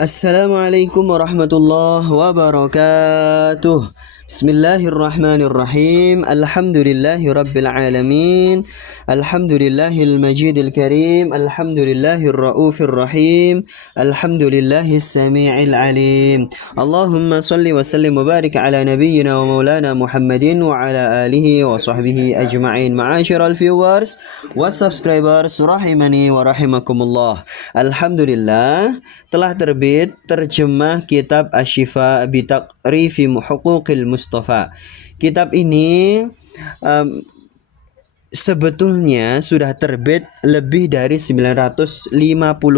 Assalamualaikum warahmatullahi wabarakatuh. Bismillahirrahmanirrahim. Alhamdulillahi rabbil alamin. Alhamdulillahil majidil karim. Alhamdulillahir raufir rahim. Alhamdulillahis sami'il alim. Allahumma salli wa sallim wa barik ala nabiyyina wa maulana Muhammadin wa ala alihi wa sahbihi ajma'in. Ma'asyiral viewers wa subscribers rahimani wa rahimakumullah. Alhamdulillah telah terbit terjemah kitab Asy-Syifa bi Taqrifi Huquqil Mustafa. Kitab ini sebetulnya sudah terbit lebih dari 950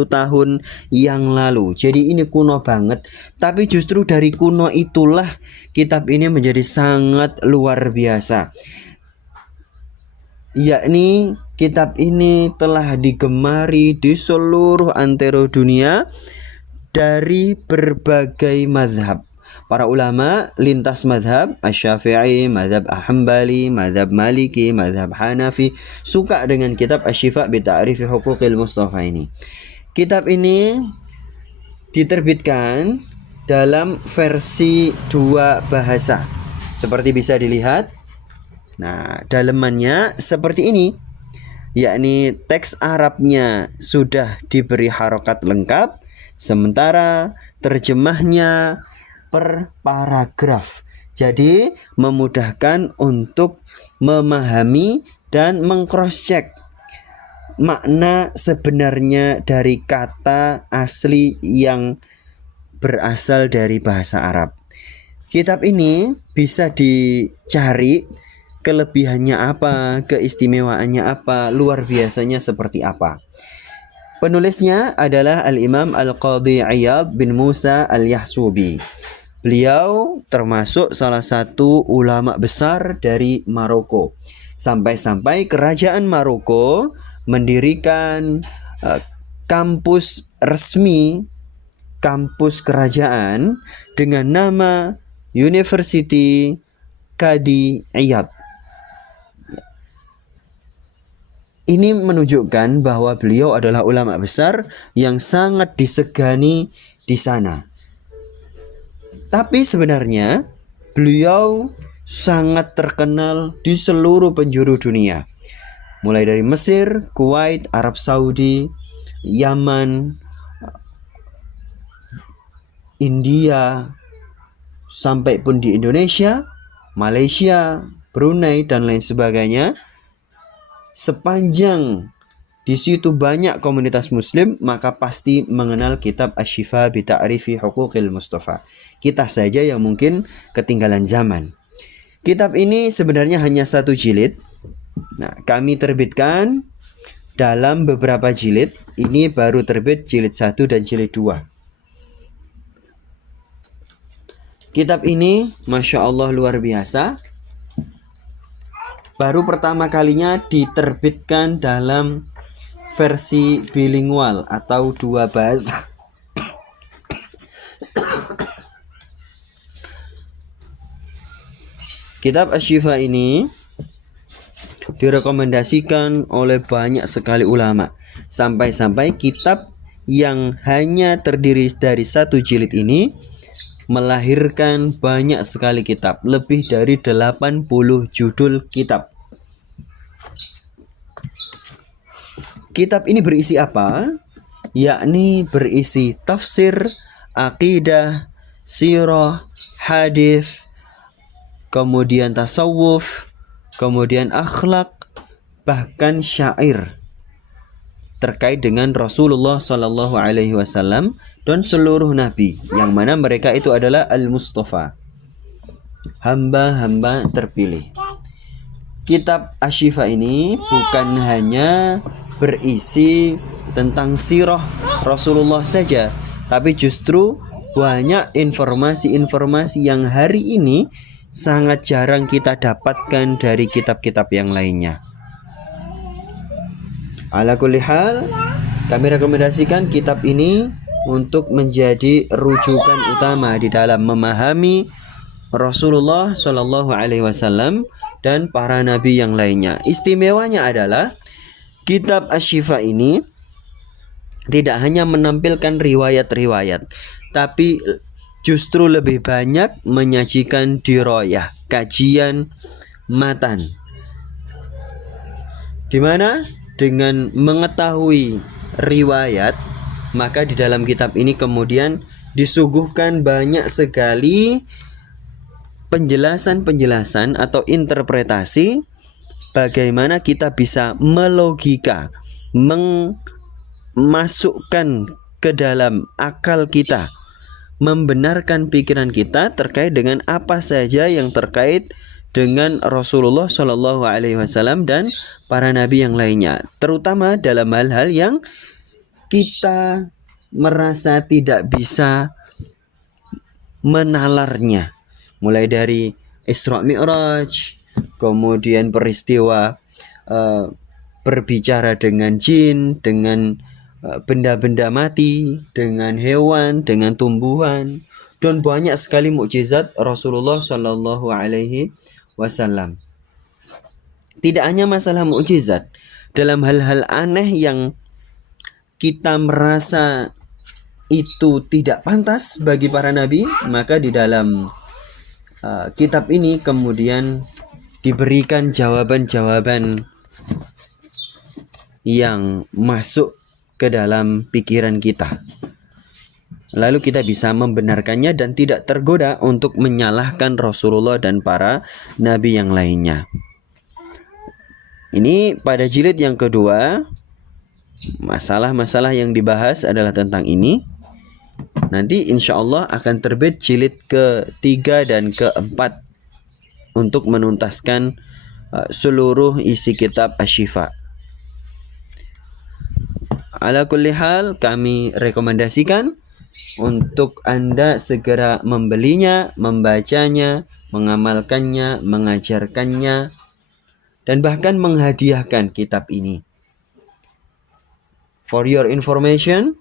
tahun yang lalu. Jadi ini kuno banget. Tapi justru dari kuno itulah kitab ini menjadi sangat luar biasa. Yakni kitab ini telah digemari di seluruh antero dunia dari berbagai mazhab. Para ulama lintas mazhab, Asy-Syafi'i, mazhab Hambali, mazhab Maliki, mazhab Hanafi suka dengan kitab Asy-Syifa bi Ta'rifi Huquqil Mustafa ini. Kitab ini diterbitkan dalam versi 2 bahasa. Seperti bisa dilihat. Nah, dalemannya seperti ini. Yakni teks Arabnya sudah diberi harokat lengkap, sementara terjemahnya per paragraf. Jadi memudahkan untuk memahami dan meng-cross-check makna sebenarnya dari kata asli yang berasal dari bahasa Arab. Kitab ini bisa dicari kelebihannya apa, keistimewaannya apa, luar biasanya seperti apa. Penulisnya adalah Al-Imam Al-Qadhi Iyad bin Musa Al-Yahsubi. Beliau termasuk salah satu ulama besar dari Maroko. Sampai-sampai kerajaan Maroko mendirikan kampus resmi, kampus kerajaan dengan nama University Qadhi Iyad. Ini menunjukkan bahwa beliau adalah ulama besar yang sangat disegani di sana. Tapi sebenarnya beliau sangat terkenal di seluruh penjuru dunia. Mulai dari Mesir, Kuwait, Arab Saudi, Yaman, India, sampai pun di Indonesia, Malaysia, Brunei, dan lain sebagainya. Sepanjang di situ banyak komunitas muslim, maka pasti mengenal kitab Asy-Syifa bi Ta'rifi Huquqil Mustafa. Kita saja yang mungkin ketinggalan zaman. Kitab ini sebenarnya hanya 1 jilid. Nah, kami terbitkan dalam beberapa jilid. Ini baru terbit jilid 1 dan jilid 2. Kitab ini Masya Allah luar biasa. Baru pertama kalinya diterbitkan dalam versi bilingual atau 2 bahasa. Kitab Asy-Syifa ini direkomendasikan oleh banyak sekali ulama. Sampai-sampai kitab yang hanya terdiri dari 1 jilid ini melahirkan banyak sekali kitab, lebih dari 80 judul kitab. Kitab ini berisi apa? Yakni berisi tafsir, akidah, sirah, hadis, kemudian tasawuf, kemudian akhlak, bahkan syair terkait dengan Rasulullah Sallallahu Alaihi Wasallam dan seluruh nabi, yang mana mereka itu adalah Al-Mustafa, hamba-hamba terpilih. Kitab Asy-Syifa ini bukan hanya berisi tentang sirah Rasulullah saja, tapi justru banyak informasi-informasi yang hari ini sangat jarang kita dapatkan dari kitab-kitab yang lainnya. Ala kulli hal, kami rekomendasikan kitab ini untuk menjadi rujukan utama di dalam memahami Rasulullah Shallallahu Alaihi Wasallam dan para nabi yang lainnya. Istimewanya adalah kitab Asy-Syifa ini tidak hanya menampilkan riwayat-riwayat, tapi justru lebih banyak menyajikan diroyah, kajian matan, di mana dengan mengetahui riwayat, maka di dalam kitab ini kemudian disuguhkan banyak sekali penjelasan-penjelasan atau interpretasi bagaimana kita bisa melogika, memasukkan ke dalam akal kita, membenarkan pikiran kita terkait dengan apa saja yang terkait dengan Rasulullah Shallallahu Alaihi Wasallam dan para nabi yang lainnya, terutama dalam hal-hal yang kita merasa tidak bisa menalarnya, mulai dari Isra Mi'raj, kemudian peristiwa berbicara dengan jin, dengan benda-benda mati, dengan hewan, dengan tumbuhan, dan banyak sekali mukjizat Rasulullah Shallallahu Alaihi Wasallam. Tidak hanya masalah mukjizat, dalam hal-hal aneh yang kita merasa itu tidak pantas bagi para nabi, maka di dalam kitab ini kemudian diberikan jawaban-jawaban yang masuk ke dalam pikiran kita. Lalu kita bisa membenarkannya dan tidak tergoda untuk menyalahkan Rasulullah dan para nabi yang lainnya. Ini pada jilid yang kedua, masalah-masalah yang dibahas adalah tentang ini. Nanti insya Allah akan terbit jilid ke-3 dan ke-4 untuk menuntaskan seluruh isi kitab Asy-Syifa. Ala kulli hal, kami rekomendasikan untuk Anda segera membelinya, membacanya, mengamalkannya, mengajarkannya, dan bahkan menghadiahkan kitab ini. For your information,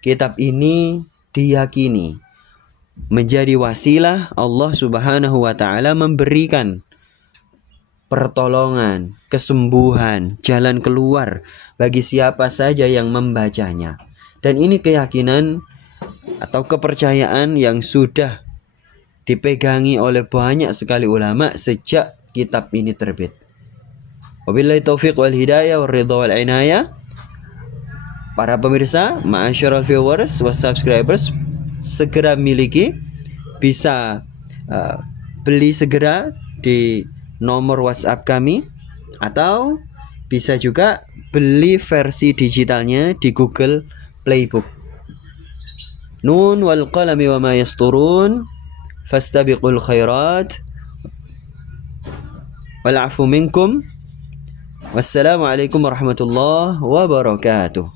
kitab ini diyakini menjadi wasilah Allah Subhanahu wa Ta'ala memberikan pertolongan, kesembuhan, jalan keluar bagi siapa saja yang membacanya. Dan ini keyakinan atau kepercayaan yang sudah dipegangi oleh banyak sekali ulama sejak kitab ini terbit. Wabillahi taufiq wal hidayah wal ridha wal inayah. Para pemirsa, ma'asyiral viewers was subscribers, segera miliki, bisa beli segera di nomor WhatsApp kami, atau bisa juga beli versi digitalnya di Google Playbook. Nun wal qalami wa ma yasturun fastabiqul khairat wal afu minkum. Wassalamualaikum warahmatullahi wabarakatuh.